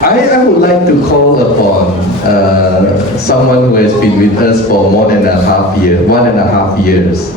I would like to call upon someone who has been with us for more than a half year, 1.5 years,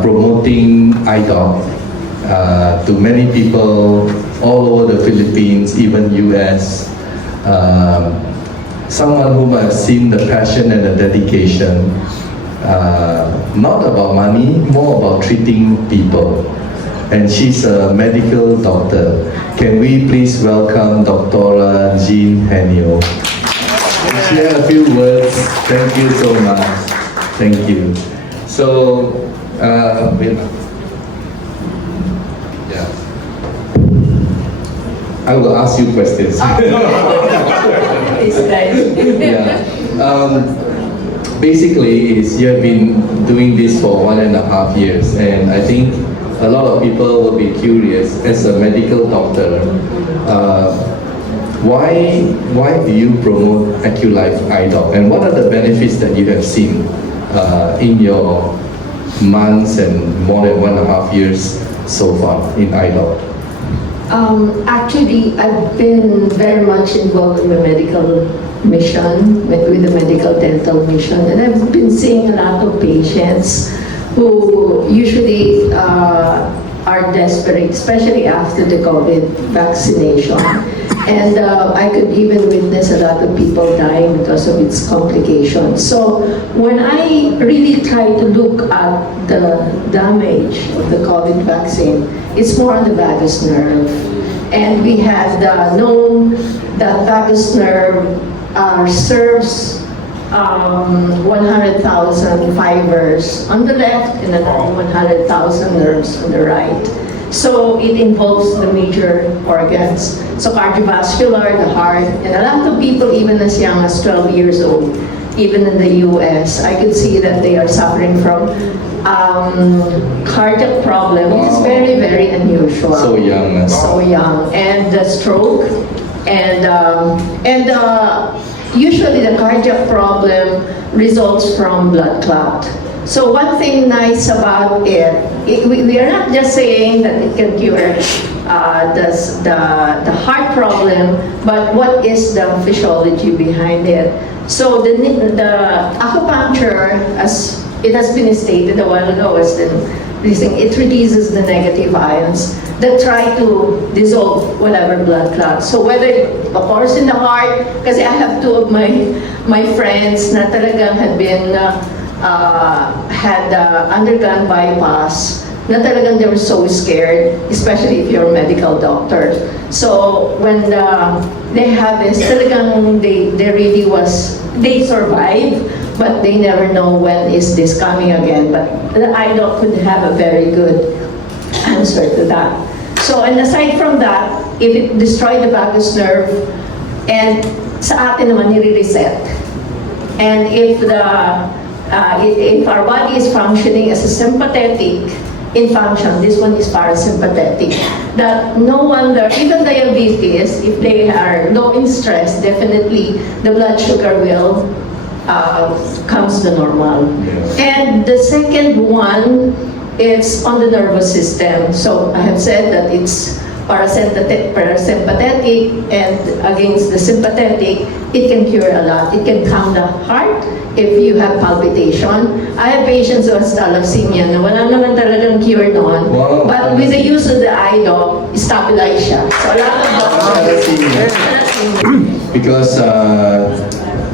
promoting IDOC to many people all over the Philippines, even US. Someone whom I've seen the passion and the dedication, not about money, more about treating people. And she's a medical doctor. Can we please welcome Dr. Jean Henio? Share a few words. Thank you so much. Thank you. So, yeah. I will ask you questions. Yeah. Basically, you have been doing this for 1.5 years, and I think a lot of people will be curious, as a medical doctor, why do you promote AccuLife IDOC, and what are the benefits that you have seen in your months and more than 1.5 years so far in IDOC? Actually, I've been very much involved in the medical mission, with the medical dental mission, and I've been seeing a lot of patients who usually are desperate, especially after the COVID vaccination. And I could even witness a lot of people dying because of its complications. So when I really try to look at the damage of the COVID vaccine, it's more on the vagus nerve. And we have known that vagus nerve serves 100,000 fibers on the left and another 100,000 nerves on the right. So it involves the major organs. So cardiovascular, the heart, and a lot of people even as young as 12 years old, even in the US, I could see that they are suffering from cardiac problem. Wow. It's very, very unusual. So young. So young. And the stroke, and usually the cardiac problem results from blood clot. So one thing nice about we are not just saying that it can cure the heart problem, but what is the physiology behind it. So the acupuncture, as it has been stated a while ago, it releases the negative ions that try to dissolve whatever blood clots. So whether, of course, in the heart, because I have two of my friends na talagang had been undergone bypass, na talagang they were so scared, especially if you're a medical doctor. So when they have this, talagang they survive, but they never know when is this coming again. But the IDOC could have a very good answer to that. So, and aside from that, if it destroyed the vagus nerve, and sa atin naman nire-reset. And if our body is functioning as a sympathetic in function, this one is parasympathetic. That no wonder, even diabetes, if they are low in stress, definitely the blood sugar will comes to normal. Yes. And the second one is on the nervous system. So I have said that it's parasympathetic, and against the sympathetic, it can cure a lot. It can calm the heart if you have palpitation. I have patients who have thalassemia na wala naman talagang cure noon. Wow. But with the use of the IDOC, stabilize siya. So a lot of Because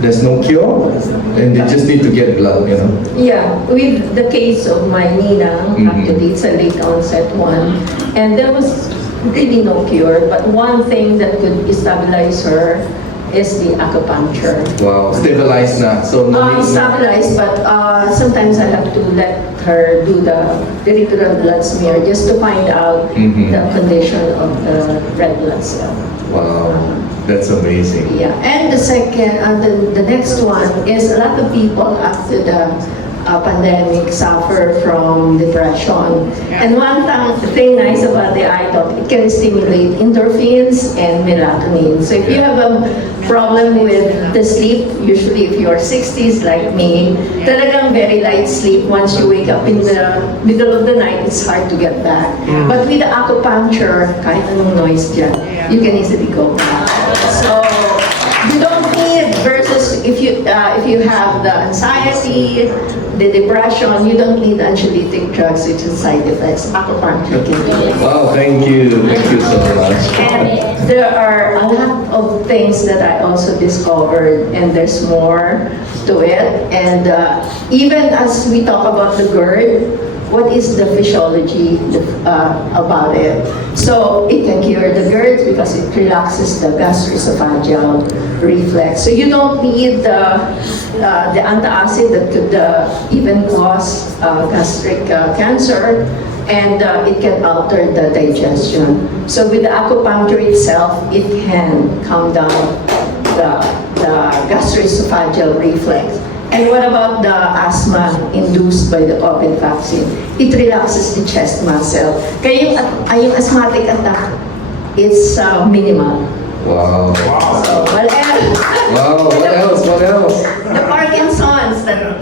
there's no cure, and they just need to get blood, you know. Yeah, with the case of my Nina, actually it's a late onset one, and there was really no cure, but one thing that could stabilize her is the acupuncture. Wow, stabilized na. So no need Stabilized, but sometimes I have to let her do the peripheral blood smear just to find out the condition of the red blood cell. Wow, that's amazing. Yeah, and the second, the next one is a lot of people after the pandemic suffer from depression. And one thing nice about the IDOC, it can stimulate endorphins and melatonin. So if you have a problem with the sleep, usually if you're 60s like me, talagang very light sleep. Once you wake up in the middle of the night, it's hard to get back. But with the acupuncture, kahit anong noise dyan, you can easily go back. So you don't need versus if you have the anxiety, the depression, you don't need anxiolytic drugs which is side effects. Acupuncture can do it. Wow, thank you so much. And there are a lot of things that I also discovered, and there's more to it. And even as we talk about the GERD, what is the physiology about it? So it can cure the GERD because it relaxes the gastroesophageal reflex. So you don't need the antacid that could even cause gastric cancer, and it can alter the digestion. So with the acupuncture itself, it can calm down the gastroesophageal reflex. And what about the asthma induced by the COVID vaccine? It relaxes the chest muscle. Kaya yung asthmatic attack, it's minimal. Wow. So, what else? Wow, what else? What else? The Parkinson's that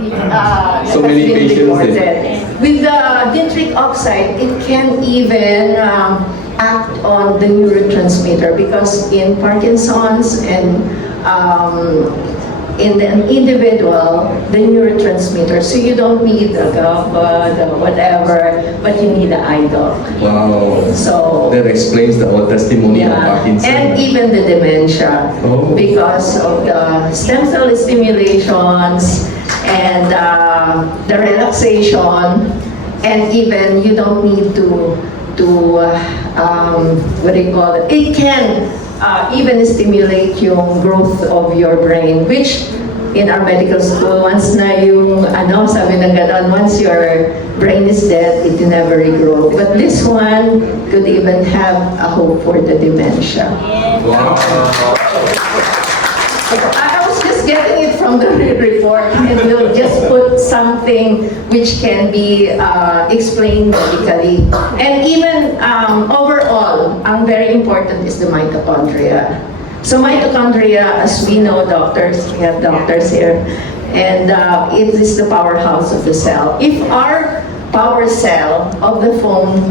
So has many been patients reported. With the nitric oxide, it can even act on the neurotransmitter, because in Parkinson's and in the individual, the neurotransmitter, so you don't need the GABA, the whatever, but you need the idol. Wow. So That explains the whole testimony of Parkinson. and even the dementia, Oh. because of the stem cell stimulations and the relaxation, and even you don't need to what do you call it? It can even stimulate yung growth of your brain, which in our medical school, once na yung, sabi ng ganon, once your brain is dead, it never regrow. But this one could even have a hope for the dementia. Wow. I was just getting it from the report, and we'll just put something which can be explained medically. And even overall, ang very important is the mitochondria. So mitochondria, as we know, doctors, we have doctors here, and it is the powerhouse of the cell. If our power cell of the phone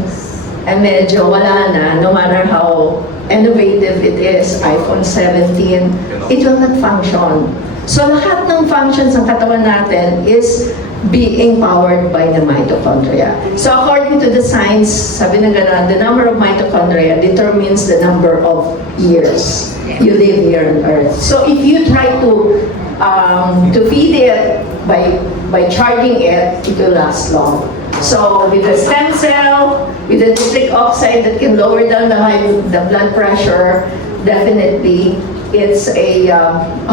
medyo wala na, no matter how innovative it is, iPhone 17, it will not function. So lahat ng functions ng katawan natin is being powered by the mitochondria. So according to the science, sabi na gano'n, the number of mitochondria determines the number of years you live here on Earth. So if you try to feed it by charging it, it will last long. So with the stem cell, with the nitric oxide that can lower down the blood pressure, definitely it's a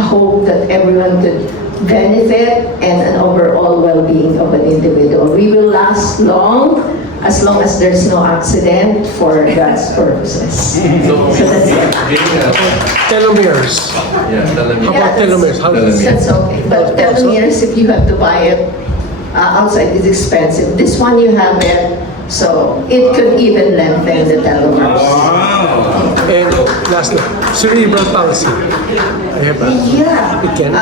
hope that everyone could benefit and an overall well-being of an individual. We will last long as there's no accident for God's purposes. So that's it. Telomeres. Yeah, tell them. How about Yeah, telomeres? How Telomeres. That's okay. But telomeres, if you have to buy it outside, is expensive. This one you have it, so it could even lengthen the telomeres. And lastly, cerebral palsy. I have that. Yeah. It can.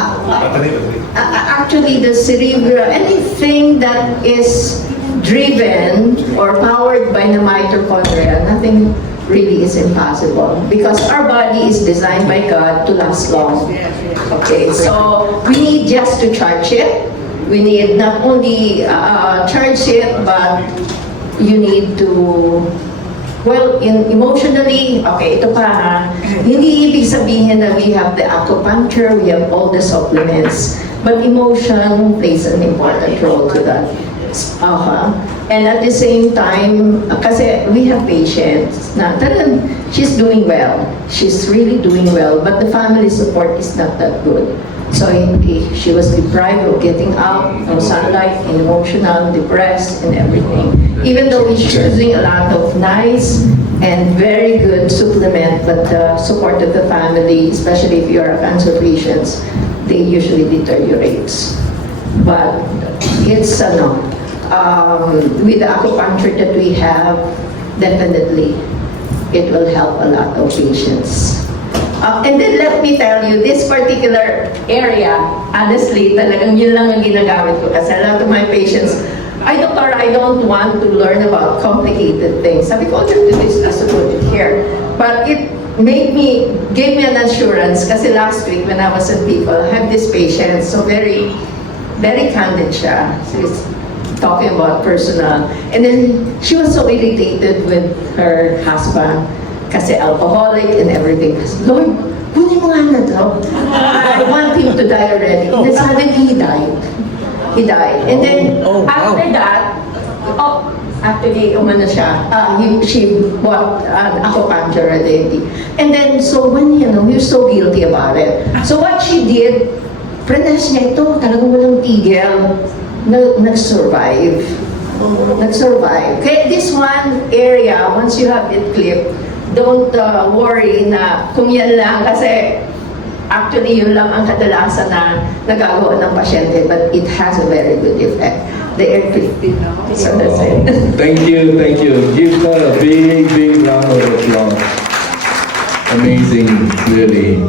Actually, the cerebral, anything that is driven or powered by the mitochondria, nothing really is impossible, because our body is designed by God to last long. Okay, so we need just to charge it. We need not only charge it, but you need to, well, emotionally, okay, ito pa ha, hindi ibig sabihin na we have the acupuncture, we have all the supplements, but emotion plays an important role to that. And at the same time, kasi we have patients na talagang she's doing well. She's really doing well, but the family support is not that good. So she was deprived of getting out, no sunlight, and emotional, depressed, and everything. Even though she's using a lot of nice and very good supplement, but the support of the family, especially if you're a cancer patient, they usually deteriorates. But it's with the acupuncture that we have, definitely it will help a lot of patients. And then let me tell you, this particular area, honestly, talagang yun lang ang ginagamit ko. Kasi a lot of my patients, I don't want to learn about complicated things. Sabi ko, let's discuss about it here. But gave me an assurance kasi last week when I was at People, I have this patient, so very, very candid siya. She's talking about personal. And then she was so irritated with her husband kasi alcoholic and everything. Lord, kunin mo nga na daw. I want him to die already. And then suddenly he died. He died. And then after that, actually, umano siya, she bought an acupuncture already. And then, so when, he was so guilty about it. So what she did, prenas niya ito, talagang walang tigil, nag-survive. Nag-survive. Kaya this one area, once you have it clipped, don't worry na kung yan lang, kasi actually yun lang ang kadalasan na nagagawa ng pasyente, but it has a very good effect. The air clipping. So that's it. Thank you, thank you. Give her a big, big round of applause. Amazing, really.